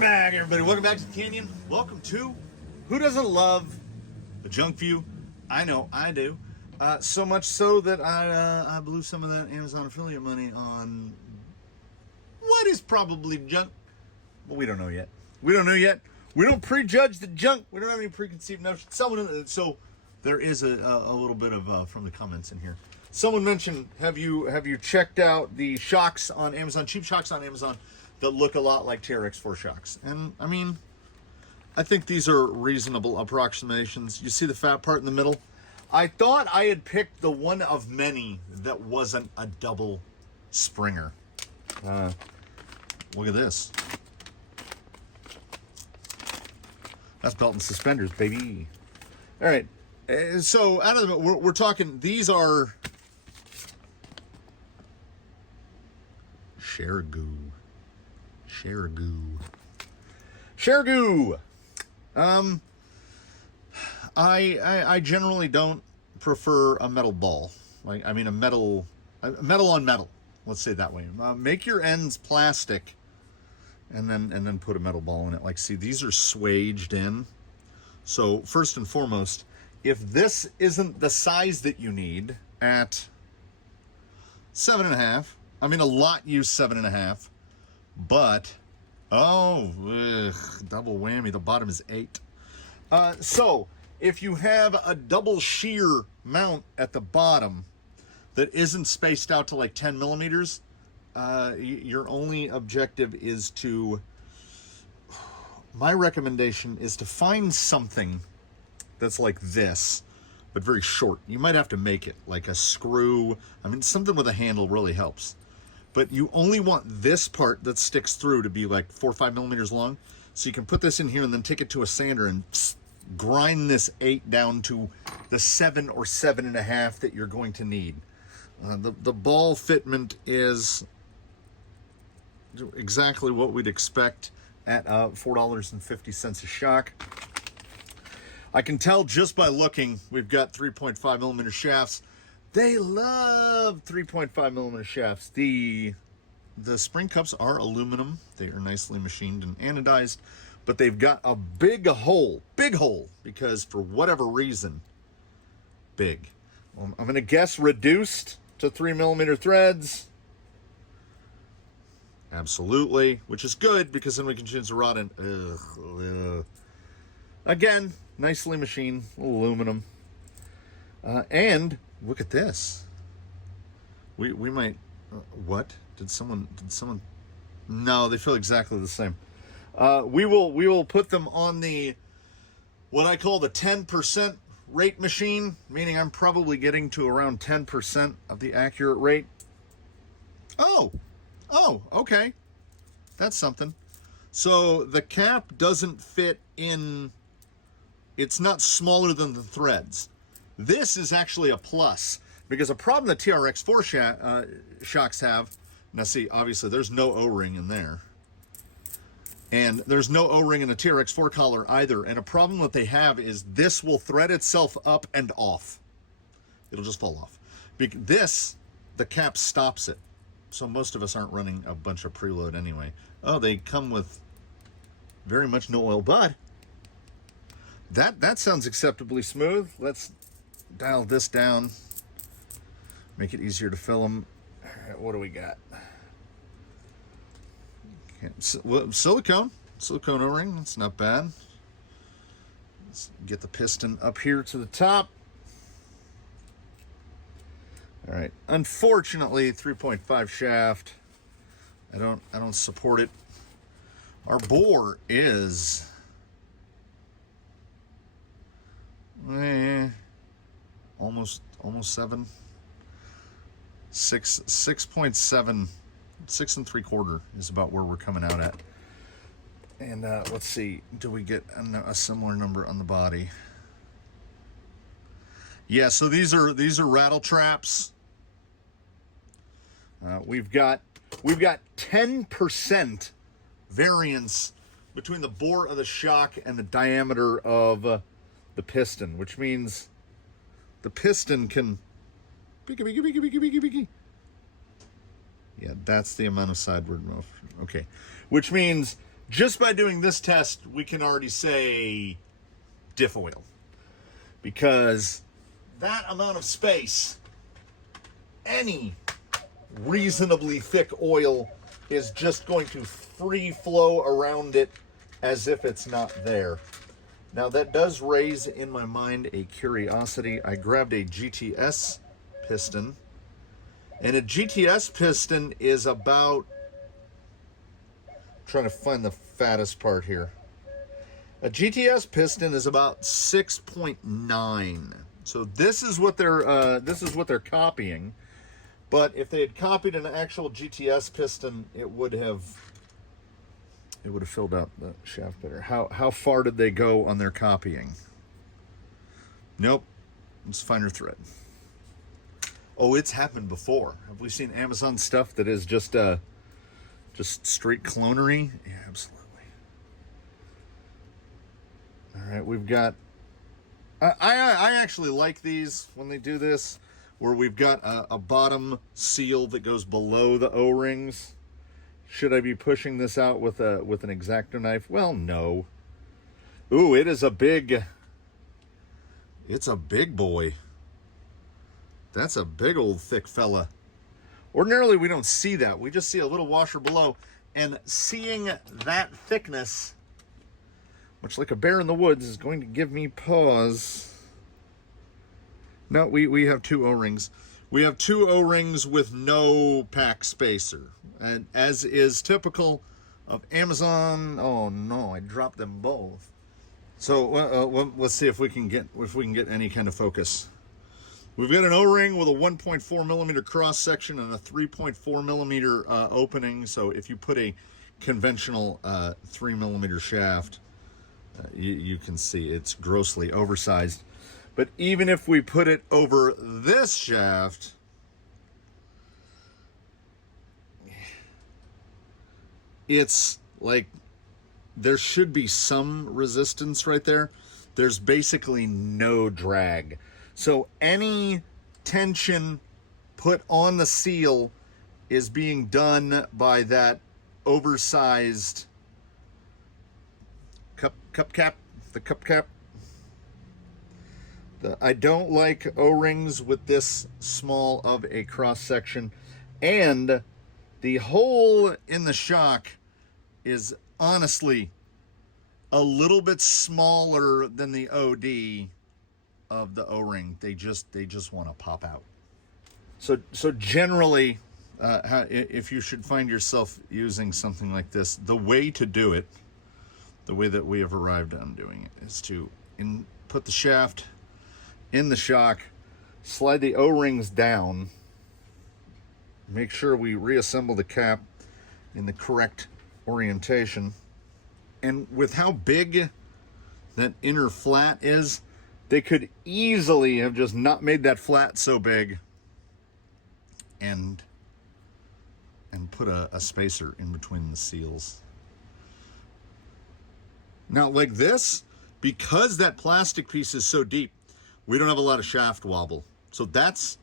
Welcome back, everybody. Welcome back to the Canyon. Welcome to Who Doesn't Love the Junkview? I know I do. So much so that I blew some of that Amazon affiliate money on what is probably junk. But we don't know yet. We don't know yet. We don't prejudge the junk. We don't have any preconceived notions. So there is a little bit of from the comments in here. Someone mentioned, have you checked out the shocks on Amazon, cheap shocks on Amazon that look a lot like TRX4 shocks? And I mean, I think these are reasonable approximations. You see the fat part in the middle? I thought I had picked the one of many that wasn't a double springer. Look at this. That's belt and suspenders, baby. All right. So out of the, we're talking, these are Sharegoo. I generally don't prefer a metal ball. Like, I mean, a metal on metal. Let's say it that way. Make your ends plastic, and then put a metal ball in it. Like, see, these are swaged in. So first and foremost, if this isn't the size that you need at 7.5, I mean, a lot use 7.5, but double whammy. The bottom is 8. So if you have a double shear mount at the bottom that isn't spaced out to like 10 millimeters, your only objective is to, my recommendation is to find something that's like this, but very short. You might have to make it like a screw. I mean, something with a handle really helps. But you only want this part that sticks through to be like 4 or 5 millimeters long. So you can put this in here and then take it to a sander and grind this 8 down to the 7 or 7.5 that you're going to need. The ball fitment is exactly what we'd expect at $4.50 a shock. I can tell just by looking, we've got 3.5 millimeter shafts. They love 3.5 millimeter shafts. The spring cups are aluminum. They are nicely machined and anodized, but they've got a big hole, because for whatever reason, big. I'm going to guess reduced to 3 millimeter threads. Absolutely, which is good because then we can change the rod in. Again, nicely machined aluminum. And look at this. We might. What did someone? No, they feel exactly the same. We will put them on the what I call the 10% rate machine, meaning I'm probably getting to around 10% of the accurate rate. Oh, okay, that's something. So the cap doesn't fit in. It's not smaller than the threads. This is actually a plus, because a problem that TRX4 shocks have, now see, obviously there's no O-ring in there. And there's no O-ring in a TRX4 collar either. And a problem that they have is this will thread itself up and off. It'll just fall off. This, the cap stops it. So most of us aren't running a bunch of preload anyway. Oh, they come with very much no oil, but that sounds acceptably smooth. Let's dial this down, make it easier to fill them. All right, what do we got? Okay, silicone O-ring. That's not bad. Let's get the piston up here to the top. All right. Unfortunately, 3.5 shaft. I don't support it. Our bore is almost 7. 6.7, 6 3/4 is about where we're coming out at. And let's see, do we get a similar number on the body? Yeah, so these are rattle traps. We've got 10% variance between the bore of the shock and the diameter of the piston, which means the piston can yeah, that's the amount of sideward motion. Okay, which means just by doing this test, we can already say diff oil, because that amount of space, any reasonably thick oil is just going to free flow around it as if it's not there. Now that does raise in my mind a curiosity. I grabbed a GTS piston, and a GTS piston is about, I'm trying to find the fattest part here. A GTS piston is about 6.9. So this is what they're copying. But if they had copied an actual GTS piston, it would have filled up the shaft better. How far did they go on their copying? Nope. It's finer thread. Oh, it's happened before. Have we seen Amazon stuff that is just straight clonery? Yeah, absolutely. All right, we've got. I actually like these when they do this, where we've got a bottom seal that goes below the O-rings. Should I be pushing this out with an X-Acto knife? Well, no. Ooh, it's a big boy. That's a big old thick fella. Ordinarily, we don't see that. We just see a little washer below. And seeing that thickness, much like a bear in the woods, is going to give me pause. No, we have two O-rings. We have two O-rings with no pack spacer. And as is typical of Amazon, oh no, I dropped them both. So let's see if we can get any kind of focus. We've got an O-ring with a 1.4 millimeter cross section and a 3.4 millimeter opening. So if you put a conventional 3 millimeter shaft, you can see it's grossly oversized. But even if we put it over this shaft, it's like there should be some resistance right there. There's basically no drag. So any tension put on the seal is being done by that oversized cup cap. I don't like O-rings with this small of a cross section, and the hole in the shock is honestly a little bit smaller than the OD of the O-ring. They just want to pop out. So generally, if you should find yourself using something like this, the way to do it, the way that we have arrived on doing it, is to put the shaft in the shock, slide the O-rings down, make sure we reassemble the cap in the correct orientation. And with how big that inner flat is, they could easily have just not made that flat so big and put a spacer in between the seals. Now, like this, because that plastic piece is so deep, we don't have a lot of shaft wobble. So that's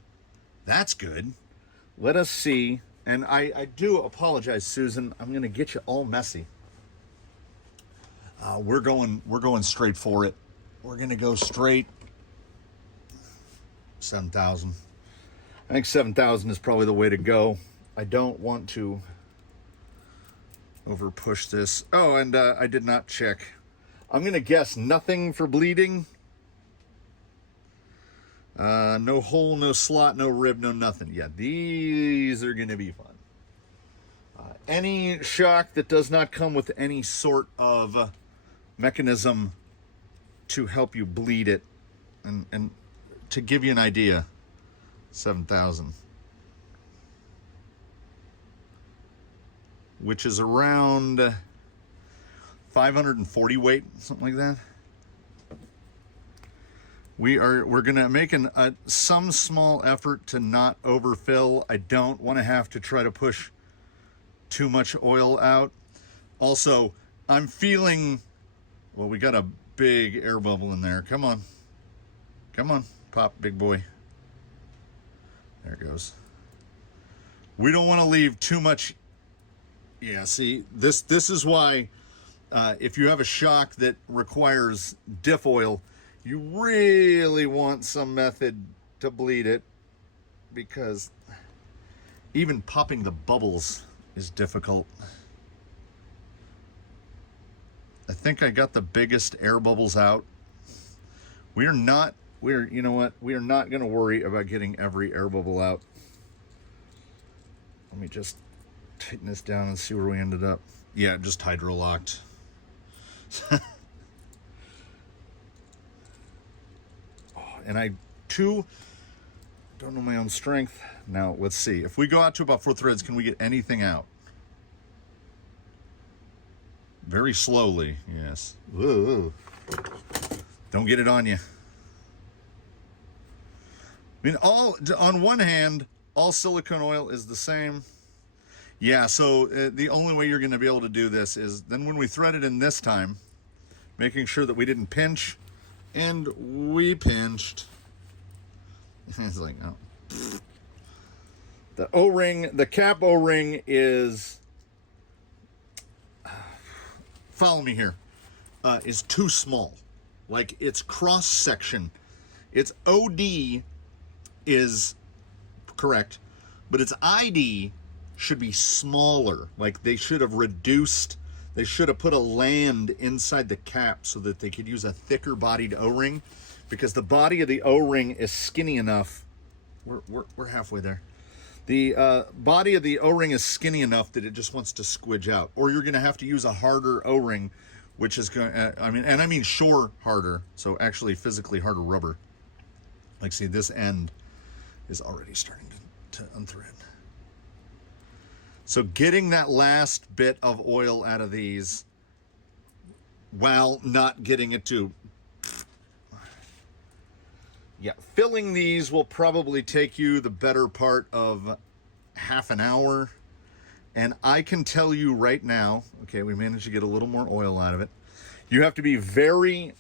good. Let us see. And I do apologize, Susan. I'm going to get you all messy. We're going straight for it. We're going to go straight 7,000. I think 7,000 is probably the way to go. I don't want to over push this. Oh, and I did not check. I'm going to guess nothing for bleeding. No hole, no slot, no rib, no nothing. Yeah, these are going to be fun. Any shock that does not come with any sort of mechanism to help you bleed it, and to give you an idea, 7,000. Which is around 540 weight, something like that. We're gonna make some small effort to not overfill. I don't want to have to try to push too much oil out. Also, I'm feeling, well, we got a big air bubble in there. Come on, pop, big boy. There it goes. We don't want to leave too much. Yeah, see, this is why if you have a shock that requires diff oil, you really want some method to bleed it, because even popping the bubbles is difficult. I think I got the biggest air bubbles out. You know what? We are not going to worry about getting every air bubble out. Let me just tighten this down and see where we ended up. Yeah, just hydro-locked. And I, too, don't know my own strength. Now, let's see. If we go out to about 4 threads, can we get anything out? Very slowly, yes. Whoa. Don't get it on you. I mean, on one hand, all silicone oil is the same. Yeah, so the only way you're going to be able to do this is then when we thread it in this time, making sure that we didn't pinch, and we pinched. It's like, oh. The O-ring, the cap O-ring is, follow me here, is too small. Like, its cross section, its OD is correct, but its ID should be smaller. Like, they should have reduced, they should have put a land inside the cap so that they could use a thicker bodied O-ring, because the body of the O-ring is skinny enough. We're halfway there. The body of the O-ring is skinny enough that it just wants to squidge out, or you're going to have to use a harder O-ring, which is going, I mean shore harder, so actually physically harder rubber. Like, see, this end is already starting to unthread. So getting that last bit of oil out of these while not getting it to, yeah, filling these will probably take you the better part of half an hour. And I can tell you right now, okay, we managed to get a little more oil out of it. You have to be very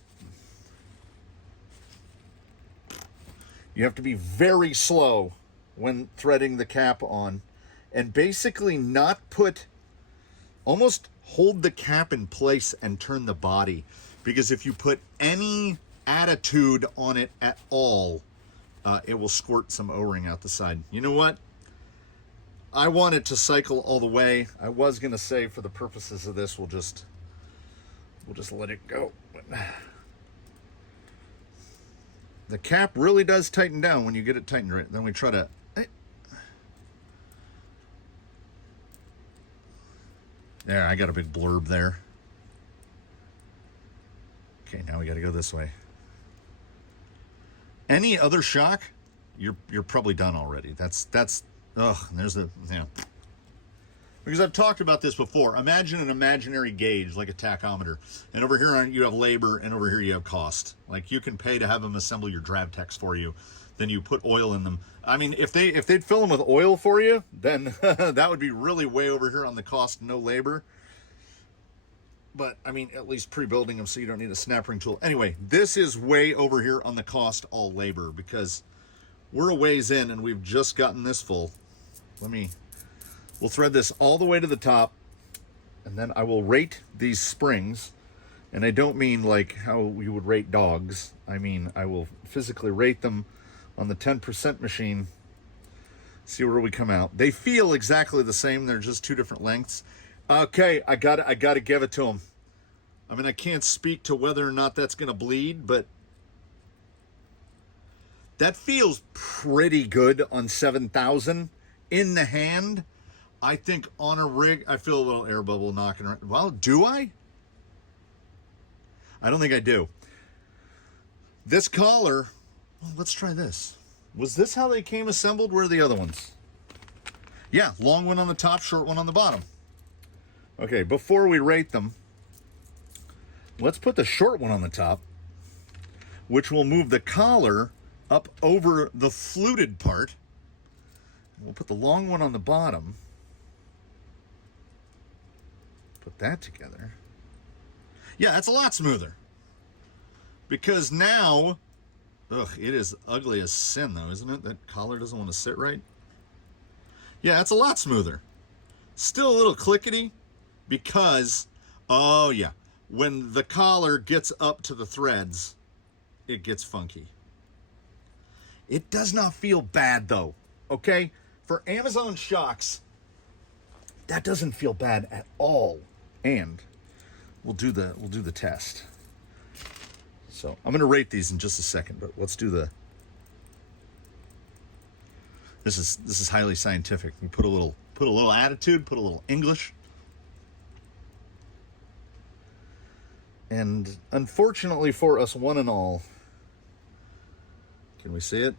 slow when threading the cap on, and basically not almost hold the cap in place and turn the body. Because if you put any attitude on it at all, it will squirt some O-ring out the side. You know what? I want it to cycle all the way. I was gonna say, for the purposes of this, we'll just let it go. The cap really does tighten down when you get it tightened right. Then we try to, there, I got a big blurb there. Okay, now we got to go this way. Any other shock, you're probably done already. That's there's the, yeah. Because I've talked about this before. Imagine an imaginary gauge like a tachometer, and over here you have labor, and over here you have cost. Like, you can pay to have them assemble your drab techs for you, then you put oil in them. I mean, if they'd fill them with oil for you, then that would be really way over here on the cost, no labor. But I mean, at least pre-building them so you don't need a snap ring tool. Anyway, this is way over here on the cost, all labor, because we're a ways in and we've just gotten this full. We'll thread this all the way to the top, and then I will rate these springs. And I don't mean like how you would rate dogs. I mean, I will physically rate them on the 10% machine, see where we come out. They feel exactly the same. They're just two different lengths. Okay, I got to give it to them. I mean, I can't speak to whether or not that's going to bleed, but that feels pretty good on 7,000 in the hand. I think on a rig, I feel a little air bubble knocking around. Well, do I? I don't think I do. This collar, well, let's try this. Was this how they came assembled? Where are the other ones? Yeah, long one on the top, short one on the bottom. Okay, before we rate them, let's put the short one on the top, which will move the collar up over the fluted part. We'll put the long one on the bottom. Put that together. Yeah, that's a lot smoother. Because now, it is ugly as sin though, isn't it? That collar doesn't want to sit right. Yeah, it's a lot smoother. Still a little clickety because Oh yeah. When the collar gets up to the threads, it gets funky. It does not feel bad though, okay? For Amazon shocks, that doesn't feel bad at all. And we'll do the test. So I'm gonna rate these in just a second, but let's do the. This is highly scientific. We put a little attitude, put a little English. And unfortunately for us one and all, can we see it?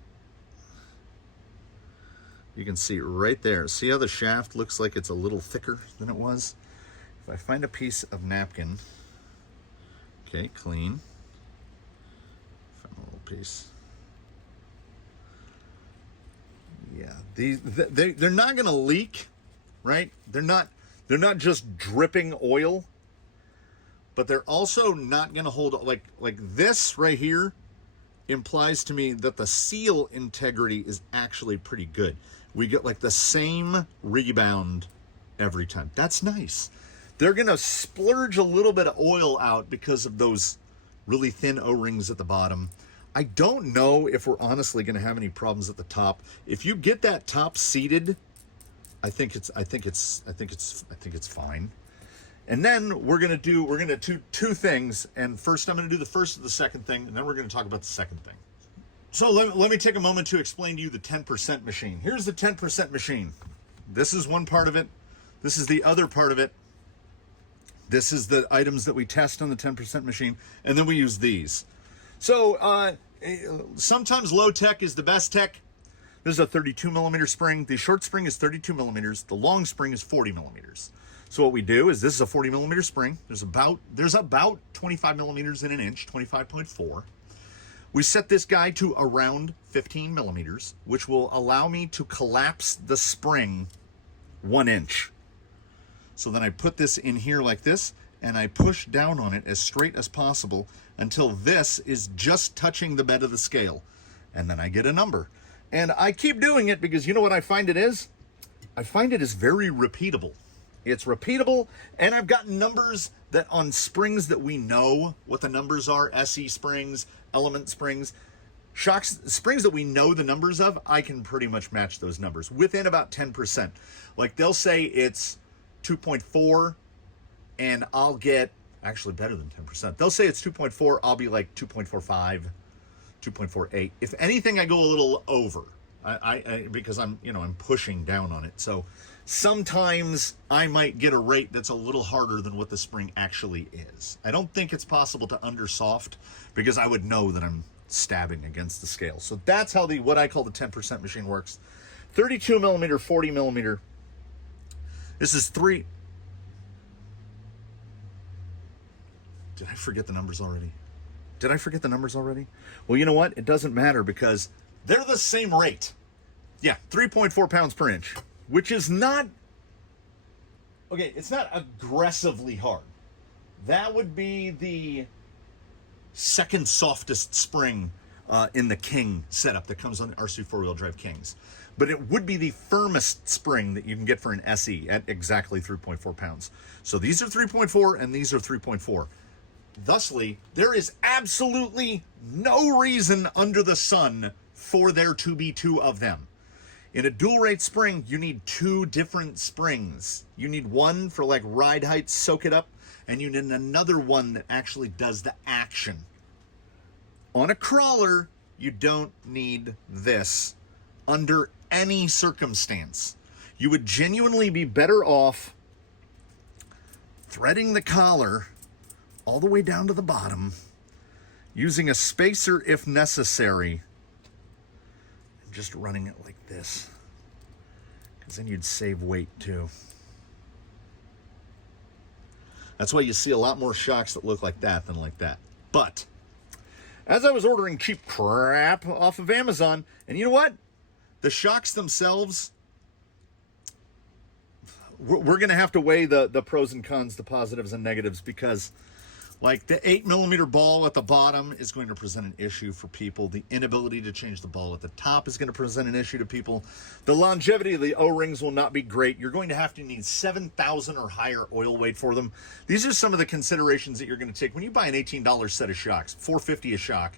You can see it right there. See how the shaft looks like it's a little thicker than it was? If I find a piece of napkin, okay, clean. Find a little piece. Yeah, they're not gonna leak, right? They're not just dripping oil, but they're also not gonna hold, like this right here implies to me that the seal integrity is actually pretty good. We get like the same rebound every time. That's nice. They're gonna splurge a little bit of oil out because of those really thin O-rings at the bottom. I don't know if we're honestly gonna have any problems at the top. If you get that top seated, I think it's fine. And then we're gonna do two things. And first I'm gonna do the first of the second thing, and then we're gonna talk about the second thing. So let me take a moment to explain to you the 10% machine. Here's the 10% machine. This is one part of it. This is the other part of it. This is the items that we test on the 10% machine, and then we use these. So sometimes low tech is the best tech. This is a 32 millimeter spring. The short spring is 32 millimeters. The long spring is 40 millimeters. So what we do is, this is a 40 millimeter spring. There's about 25 millimeters in an inch, 25.4. We set this guy to around 15 millimeters, which will allow me to collapse the spring 1 inch. So then I put this in here like this, and I push down on it as straight as possible until this is just touching the bed of the scale. And then I get a number. And I keep doing it because you know what I find it is? I find it is very repeatable. It's repeatable, and I've gotten numbers that on springs that we know what the numbers are, SE springs, element springs, shocks, springs that we know the numbers of, I can pretty much match those numbers within about 10%. Like they'll say it's 2.4, and I'll get actually better than 10%. They'll say it's 2.4, I'll be like 2.45, 2.48. If anything, I go a little over. Because I'm pushing down on it. So sometimes I might get a rate that's a little harder than what the spring actually is. I don't think it's possible to undersoft because I would know that I'm stabbing against the scale. So that's how what I call the 10% machine works. 32 millimeter, 40 millimeter. This is 3. Did I forget the numbers already? Well, you know what? It doesn't matter because they're the same rate. Yeah, 3.4 pounds per inch, which is not, okay, it's not aggressively hard. That would be the second softest spring in the King setup that comes on RC four-wheel drive Kings. But it would be the firmest spring that you can get for an SE at exactly 3.4 pounds. So these are 3.4 and these are 3.4. Thusly, there is absolutely no reason under the sun for there to be two of them. In a dual rate spring, you need two different springs. You need one for like ride height, soak it up, and you need another one that actually does the action. On a crawler, you don't need this under any circumstance. You would genuinely be better off threading the collar all the way down to the bottom, using a spacer if necessary, and just running it like this, because then you'd save weight too. That's why you see a lot more shocks that look like that than like that. But as I was ordering cheap crap off of Amazon, and you know what? The shocks themselves, we're going to have to weigh the pros and cons, the positives and negatives, because Like the 8mm ball at the bottom is going to present an issue for people. The inability to change the ball at the top is going to present an issue to people. The longevity of the O-rings will not be great. You're going to have to need 7,000 or higher oil weight for them. These are some of the considerations that you're going to take when you buy an $18 set of shocks, $4.50 a shock.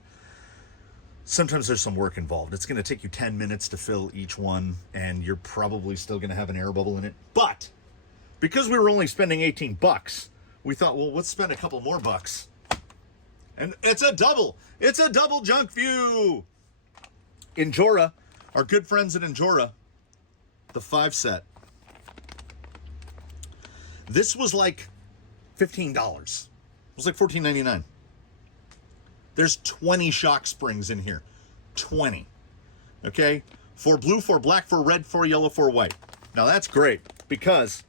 Sometimes there's some work involved. It's going to take you 10 minutes to fill each one, and you're probably still going to have an air bubble in it. But because we were only spending 18 bucks, we thought, well, let's spend a couple more bucks. And it's a double. It's a double Junkview. Injora, our good friends at Injora, the 5 set. This was like $15. It was like $14.99. There's 20 shock springs in here. 20. Okay? 4 blue, 4 black, 4 red, 4 yellow, 4 white. Now that's great because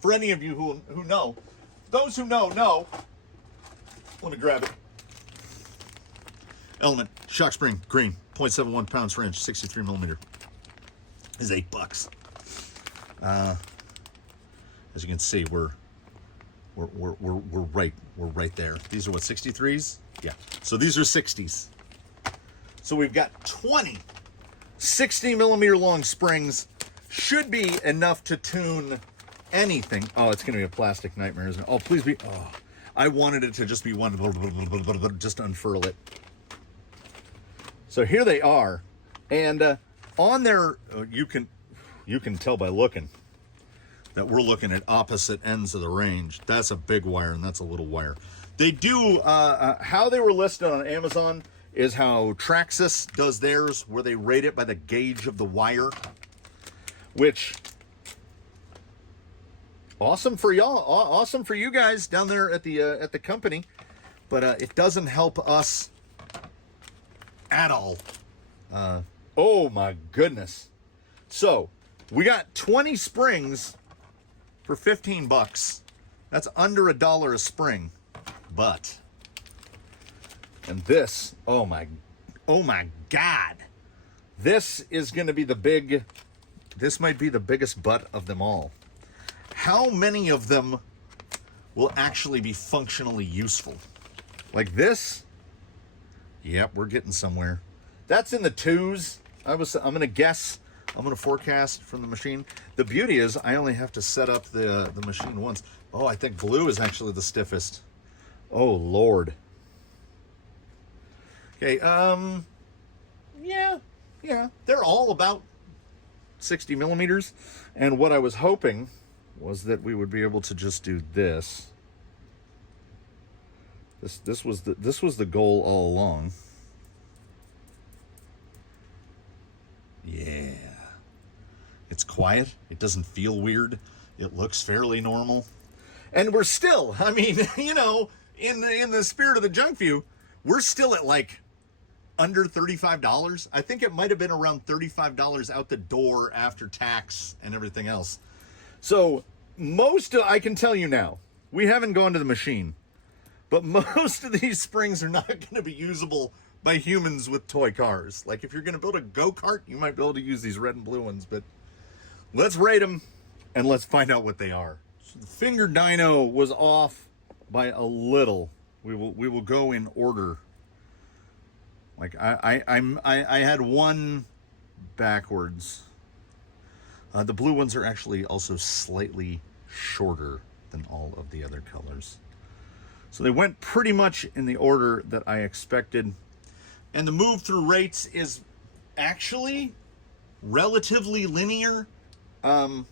for any of you who know, those who know, let me grab it. Element, shock spring, green, 0.71 pounds per inch, 63mm. Is $8. As you can see, we're right there. These are what, 63s? Yeah. So these are 60s. So we've got 20 60mm long springs. Should be enough to tune anything. Oh, it's going to be a plastic nightmare, isn't it? Oh, please be. Oh, I wanted it to just be one. Just unfurl it. So here they are, and on there, you can tell by looking that we're looking at opposite ends of the range. That's a big wire, and that's a little wire. They do how they were listed on Amazon is how Traxxas does theirs, where they rate it by the gauge of the wire, which. Awesome for y'all. Awesome for you guys down there at the company, but it doesn't help us at all. Oh my goodness! So we got 20 springs for 15 bucks. That's under $1 a spring, but and this. Oh my God! This is going to be the big. This might be the biggest butt of them all. How many of them will actually be functionally useful? Like this? Yep, we're getting somewhere. That's in the 2s. I'm gonna guess. I'm gonna forecast from the machine. The beauty is I only have to set up the machine once. Oh, I think blue is actually the stiffest. Oh Lord. Okay, yeah. They're all about 60mm. And what I was hoping was that we would be able to just do this. This was the goal all along. Yeah. It's quiet. It doesn't feel weird. It looks fairly normal. And we're still, I mean, you know, in the spirit of the Junkview, we're still at like under $35. I think it might have been around $35 out the door after tax and everything else. So I can tell you now, we haven't gone to the machine, but most of these springs are not going to be usable by humans with toy cars. Like if you're going to build a go-kart, you might be able to use these red and blue ones, but let's rate them and let's find out what they are. So the finger dyno was off by a little. We will go in order. Like I had one backwards. The blue ones are actually also slightly shorter than all of the other colors. So they went pretty much in the order that I expected. And the move through rates is actually relatively linear. I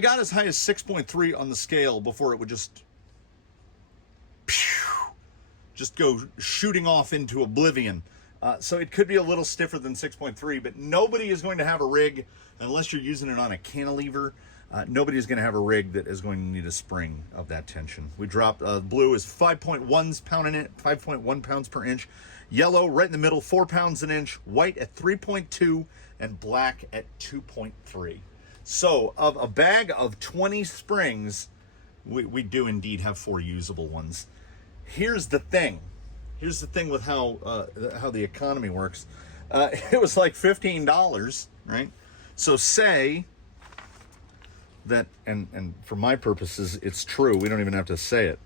got as high as 6.3 on the scale before it would just go shooting off into oblivion. So it could be a little stiffer than 6.3, but nobody is going to have a rig, unless you're using it on a cantilever, nobody is going to have a rig that is going to need a spring of that tension. We dropped, blue is 5.1 pounds per inch. Yellow, right in the middle, 4 pounds an inch. White at 3.2, and black at 2.3. So of a bag of 20 springs, we do indeed have 4 usable ones. Here's the thing. Here's the thing with how the economy works. It was like $15, right? So say that, and for my purposes, it's true. We don't even have to say it.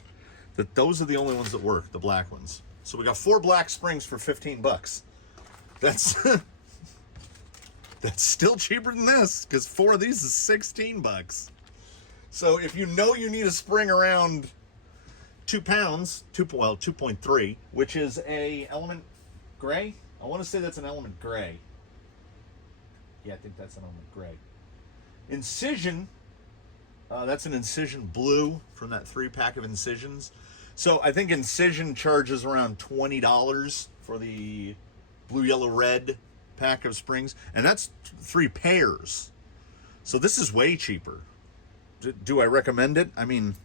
That those are the only ones that work, the black ones. So we got 4 black springs for 15 bucks. That's that's still cheaper than this, because 4 of these is 16 bucks. So if you know you need a spring around 2 pounds, 2.3, which is a element gray. I want to say that's an element gray. Yeah, I think that's an element gray. Incision, that's an Incision blue from that 3-pack of Incisions. So I think Incision charges around $20 for the blue, yellow, red pack of springs. And that's 3 pairs. So this is way cheaper. Do I recommend it? I mean,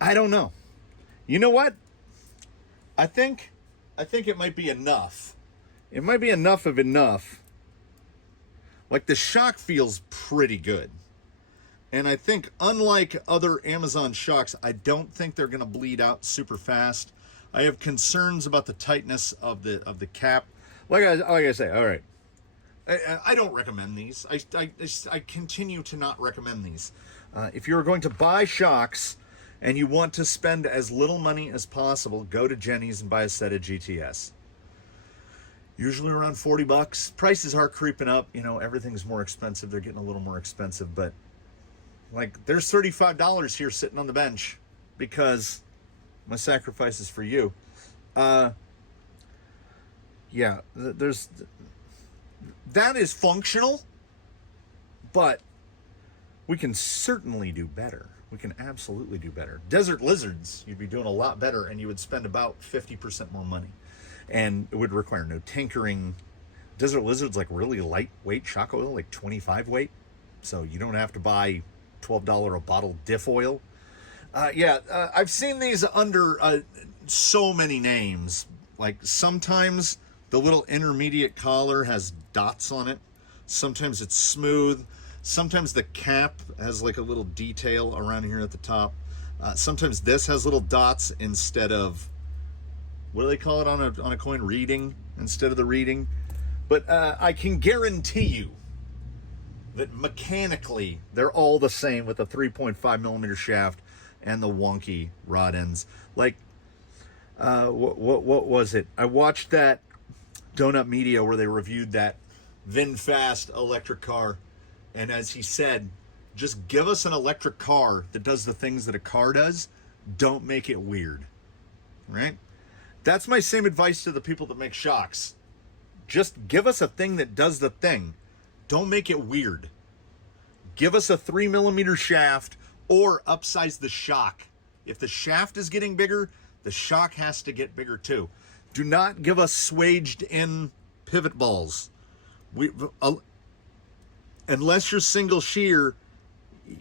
I don't know. You know what? I think it might be enough. It might be enough of enough. Like, the shock feels pretty good. And I think, unlike other Amazon shocks, I don't think they're going to bleed out super fast. I have concerns about the tightness of the cap. Like I say, all right. I don't recommend these. I continue to not recommend these. If you're going to buy shocks and you want to spend as little money as possible, go to Jenny's and buy a set of GTS. Usually around 40 bucks. Prices are creeping up. You know, everything's more expensive. They're getting a little more expensive. But, like, there's $35 here sitting on the bench because my sacrifice is for you. Yeah, that is functional, but we can certainly do better. We can absolutely do better. Desert lizards, you'd be doing a lot better, and you would spend about 50% more money. And it would require no tinkering. Desert lizards, like, really lightweight shock oil, like 25 weight. So you don't have to buy $12 a bottle diff oil. I've seen these under so many names. Like, sometimes the little intermediate collar has dots on it. Sometimes it's smooth. Sometimes the cap has like a little detail around here at the top. Sometimes this has little dots instead of, what do they call it on a coin? Reading instead of the reading. But I can guarantee you that mechanically they're all the same with the 3.5 millimeter shaft and the wonky rod ends. Like, what was it? I watched that Donut Media where they reviewed that VinFast electric car, and as he said, just give us an electric car that does the things that a car does. Don't make it weird, right? That's my same advice to the people that make shocks. Just give us a thing that does the thing. Don't make it weird. Give us a 3 millimeter shaft or upsize the shock. If the shaft is getting bigger, the shock has to get bigger too. Do not give us swaged in pivot balls. Unless you're single shear,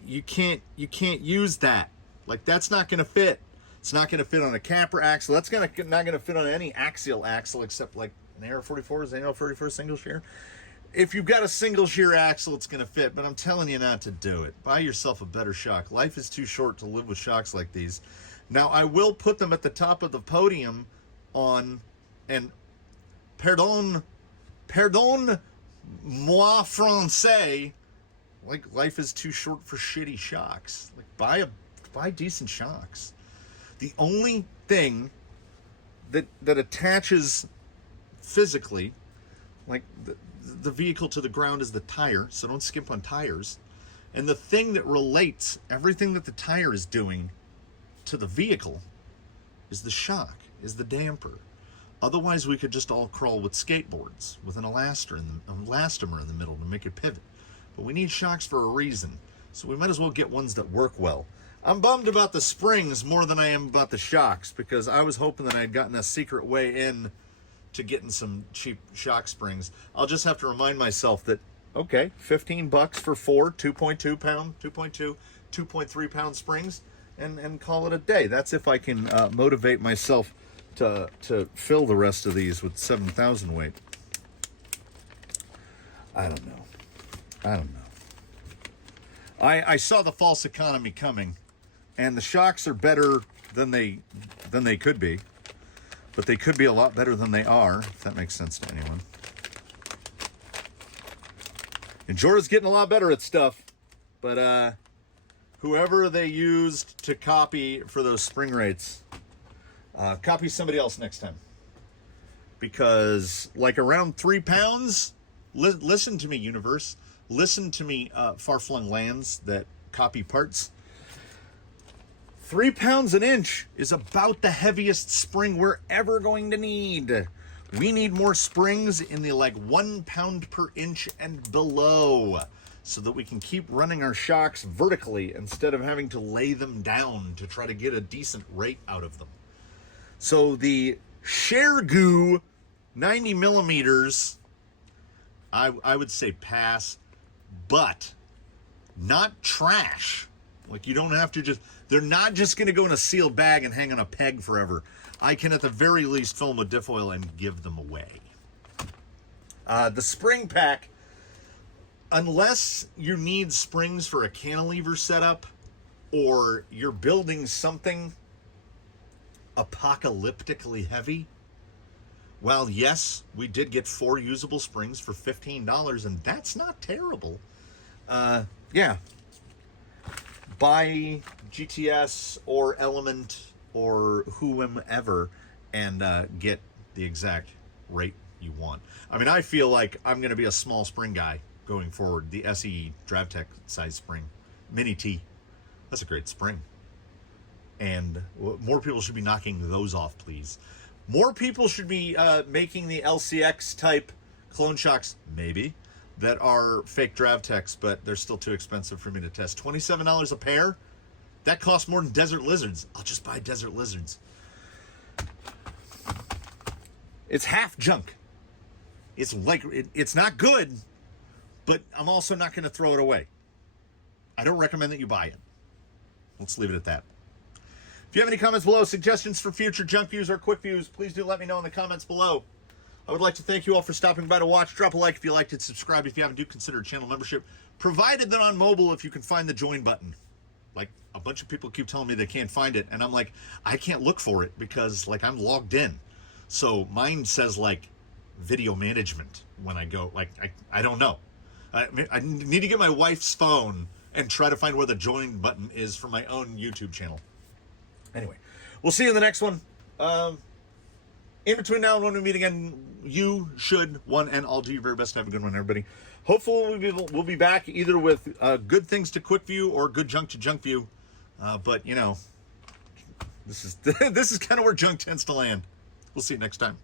you can't use that. Like, that's not going to fit. It's not going to fit on a camper axle. That's not going to fit on any axial axle except like an Aero 44. Is an Aero 44 single shear? If you've got a single shear axle, it's going to fit, but I'm telling you not to do it. Buy yourself a better shock. Life is too short to live with shocks like these. Now, I will put them at the top of the podium on, and pardon moi français, like, life is too short for shitty shocks. Like, buy decent shocks. The only thing that attaches physically, like the vehicle to the ground, is the tire, so don't skimp on tires. And the thing that relates everything that the tire is doing to the vehicle is the shock, is the damper. Otherwise, we could just all crawl with skateboards with an elastomer in the middle to make it pivot. But we need shocks for a reason, so we might as well get ones that work well. I'm bummed about the springs more than I am about the shocks, because I was hoping that I had gotten a secret way in to getting some cheap shock springs. I'll just have to remind myself that, okay, 15 bucks for 4 2.2 pound, 2.3 pound springs, and call it a day. That's if I can motivate myself to fill the rest of these with 7,000 weight. I don't know. I saw the false economy coming, and the shocks are better than they could be, but they could be a lot better than they are, if that makes sense to anyone. Injora's getting a lot better at stuff. But whoever they used to copy for those spring rates, copy somebody else next time. Because like around 3 pounds, listen to me, universe. Listen to me, far-flung lands that copy parts. 3 pounds an inch is about the heaviest spring we're ever going to need. We need more springs in the like 1 pound per inch and below, so that we can keep running our shocks vertically instead of having to lay them down to try to get a decent rate out of them. So the Sharegoo 90 millimeters, I would say pass, but not trash. Like, you don't have to just, they're not just going to go in a sealed bag and hang on a peg forever. I can at the very least fill them with diff oil and give them away. The spring pack, unless you need springs for a cantilever setup or you're building something apocalyptically heavy, well, yes, we did get 4 usable springs for $15, and that's not terrible. Yeah. Buy GTS or Element or whomever and get the exact rate you want. I mean, I feel like I'm going to be a small spring guy going forward. The SE DriveTech size spring, Mini T, that's a great spring. And more people should be knocking those off, please. More people should be making the LCX type clone shocks, maybe, that are fake DriveTechs, but they're still too expensive for me to test. $27 a pair? That costs more than Desert Lizards. I'll just buy Desert Lizards. It's half junk. It's like, it's not good, but I'm also not going to throw it away. I don't recommend that you buy it. Let's leave it at that. If you have any comments below, suggestions for future junk views or quick views, please do let me know in the comments below. I would like to thank you all for stopping by to watch. Drop a like if you liked it. Subscribe if you haven't. Do consider channel membership. Provided that on mobile, if you can find the join button. Like, a bunch of people keep telling me they can't find it. And I'm like, I can't look for it because, like, I'm logged in. So mine says, like, video management when I go. Like, I don't know. I need to get my wife's phone and try to find where the join button is for my own YouTube channel. Anyway, we'll see you in the next one. In between now and when we meet again, you should, one and all, do your very best to have a good one, everybody. Hopefully we'll be back either with good things to quick view or good junk to junk view. But, you know, this is this is kind of where junk tends to land. We'll see you next time.